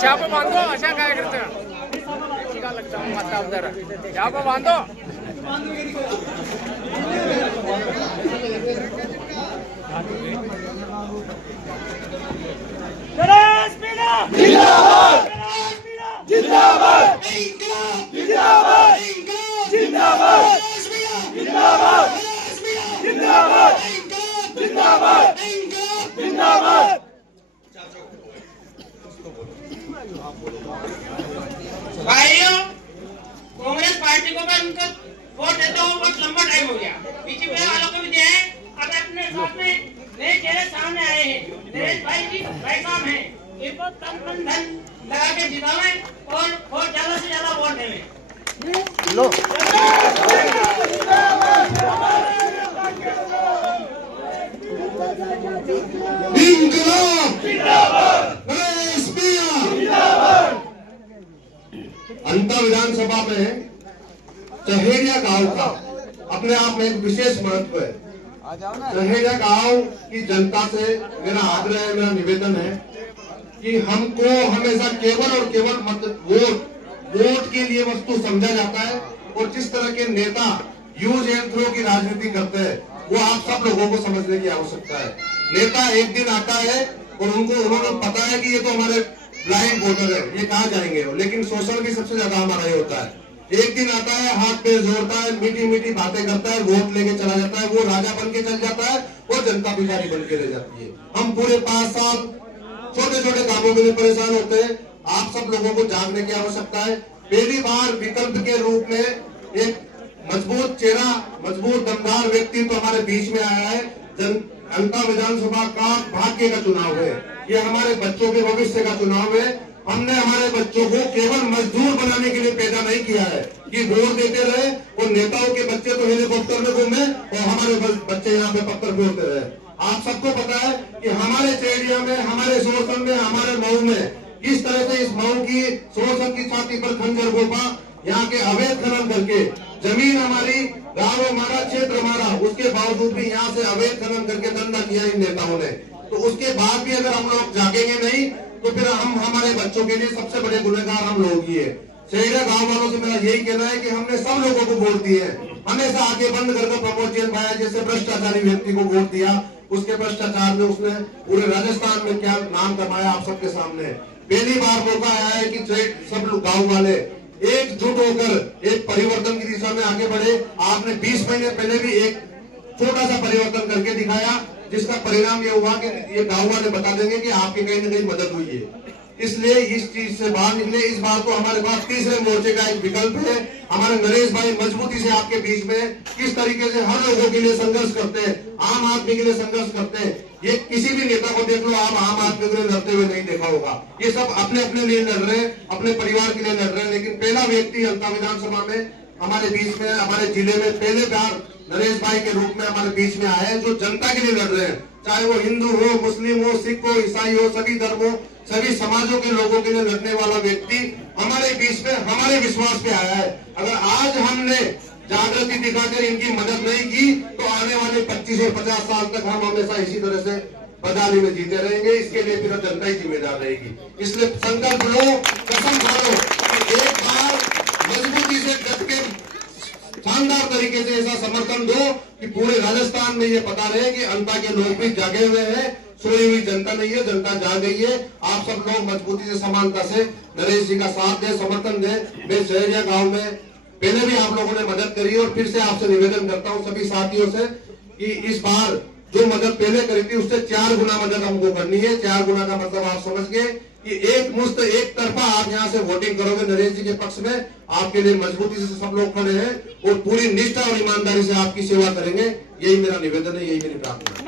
छापा बांधो अशा काय करतं लगता माता उधर छापा बांधो जिंदाबाद जिंदाबाद जिंदाबाद जिंदाबाद जिंदाबाद जिंदाबाद जिंदाबाद। भाइयों, कांग्रेस पार्टी को मैं उनको वोट देता हूँ, बहुत लंबा टाइम हो गया। बीजेपी वालों को भी दिया है। अब अपने साथ में नए चेहरे सामने आए हैं। नरेश भाई जी भाई साहब हैं, इनको तन मन धन लगा के जितावे और ज्यादा से ज्यादा वोट देवे। लो अंता विधानसभा में चहेरिया गांव का अपने आप में एक विशेष महत्व है। चहेरिया गांव की जनता से मेरा आग्रह है, मेरा निवेदन है कि हमको हमेशा केवल और केवल वोट के लिए वस्तु समझा जाता है और जिस तरह के नेता यूज एंड थ्रो की राजनीति करते हैं वो आप सब लोगों को समझने की आवश्यकता है। नेता एक दिन आता है और उन्होंने पता है कि ये तो हमारे ब्लाइंड वोटर है, ये कहाँ जाएंगे, लेकिन शोषण भी सबसे ज्यादा हमारा ये होता है। एक दिन आता है, हाथ पे जोड़ता है, मीठी मीठी बातें करता है, वोट लेके चला जाता है, वो राजा बन के चल जाता है और जनता भिखारी बन के रह जाती है। हम पूरे 5 साल छोटे छोटे कामों के लिए परेशान होते हैं। आप सब लोगों को जागने की आवश्यकता है। पहली बार विकल्प के रूप में एक मजबूत चेहरा, मजबूत दमदार व्यक्ति तो हमारे बीच में आया है। अंता विधानसभा का भाग्य का चुनाव है, ये हमारे बच्चों के भविष्य का चुनाव है। हमने हमारे बच्चों को केवल मजदूर बनाने के लिए पैदा नहीं किया है कि वोट देते रहे और नेताओं के बच्चे तो हेलीकॉप्टर में घूमे और हमारे बच्चे यहाँ पे पत्थर फोड़ते रहे। आप सबको पता है कि हमारे चेरिया में, हमारे शोषण में, हमारे मऊ में किस तरह से इस मऊ की शोषण की छाती पर खंजर घोपा, यहाँ के अवैध खनन करके जमीन हमारी, गाँव हमारा, क्षेत्र हमारा, उसके बावजूद भी यहाँ से अवैध खनन करके धंधा किया इन नेताओं ने। तो उसके बाद भी अगर हम लोग जागेंगे नहीं तो फिर हम हमारे बच्चों के लिए सबसे बड़े गुनहगार हम लोग ही है। शहर गांव वालों से मेरा यही कहना है कि हमने सब लोगों को वोट दिए, हमेशा आगे बंद करके प्रमोद जैन भाई जैसे भ्रष्टाचारी व्यक्ति को वोट दिया, उसके भ्रष्टाचार में उसने पूरे राजस्थान में क्या नाम कमाया आप सबके सामने। पहली बार मौका आया है कि सब लोग गाँव वाले एकजुट होकर एक परिवर्तन की दिशा में आगे बढ़े। आपने 20 महीने पहले भी एक छोटा सा परिवर्तन करके दिखाया, जिसका परिणाम ये हुआ कि ये गाँव वाले बता देंगे कि आपकी कहीं न कहीं मदद हुई है। इसलिए इस चीज से बाहर निकले। इस बार तो हमारे पास तीसरे मोर्चे का एक विकल्प है। हमारे नरेश भाई मजबूती से आपके बीच में किस तरीके से हर लोगों के लिए संघर्ष करते हैं, आम आदमी के लिए संघर्ष करते हैं। ये किसी भी नेता को देख लो, आप आम आदमी के लिए लड़ते हुए नहीं देखा होगा। ये सब अपने अपने लिए लड़ रहे हैं, अपने परिवार के लिए लड़ रहे हैं। लेकिन पहला व्यक्ति अंता विधानसभा में हमारे बीच में, हमारे जिले में पहले बार नरेश भाई के रूप में हमारे बीच में आए हैं, जो जनता के लिए लड़ रहे हैं। चाहे वो हिंदू हो, मुस्लिम हो, सिख हो, ईसाई हो, सभी धर्मों, सभी समाजों के लोगों के लिए लड़ने वाला व्यक्ति हमारे बीच में, हमारे विश्वास पे आया है। अगर आज हमने जागृति दिखाकर इनकी मदद नहीं की तो आने वाले 25 और 50 साल तक हम हमेशा इसी तरह से बदहाली में जीते रहेंगे। इसके लिए फिर जनता ही जिम्मेदार रहेगी। इसलिए संकल्प लो, कसम खाओ कि एक बार मजबूती से डट के शानदार तरीके से ऐसा समर्थन दो कि पूरे राजस्थान में ये पता रहे कि अंता के लोग भी जागे हुए हैं, सोई हुई जनता नहीं है, जनता जाग गई है। आप सब लोग मजबूती से, समानता से नरेश जी का साथ दें, समर्थन दें। मैं शहरिया गांव में पहले भी आप लोगों ने मदद करी और फिर से आपसे निवेदन करता हूं सभी साथियों से कि इस बार जो मदद पहले करी थी उससे 4 गुना मदद हमको करनी है। 4 गुना का मतलब आप समझ गए कि एक मुश्त, एक तरफा आप यहाँ से वोटिंग करोगे नरेश जी के पक्ष में, आपके लिए मजबूती से सब लोग खड़े हैं और पूरी निष्ठा और ईमानदारी से आपकी सेवा करेंगे। यही मेरा निवेदन है, यही मेरी प्रार्थना है।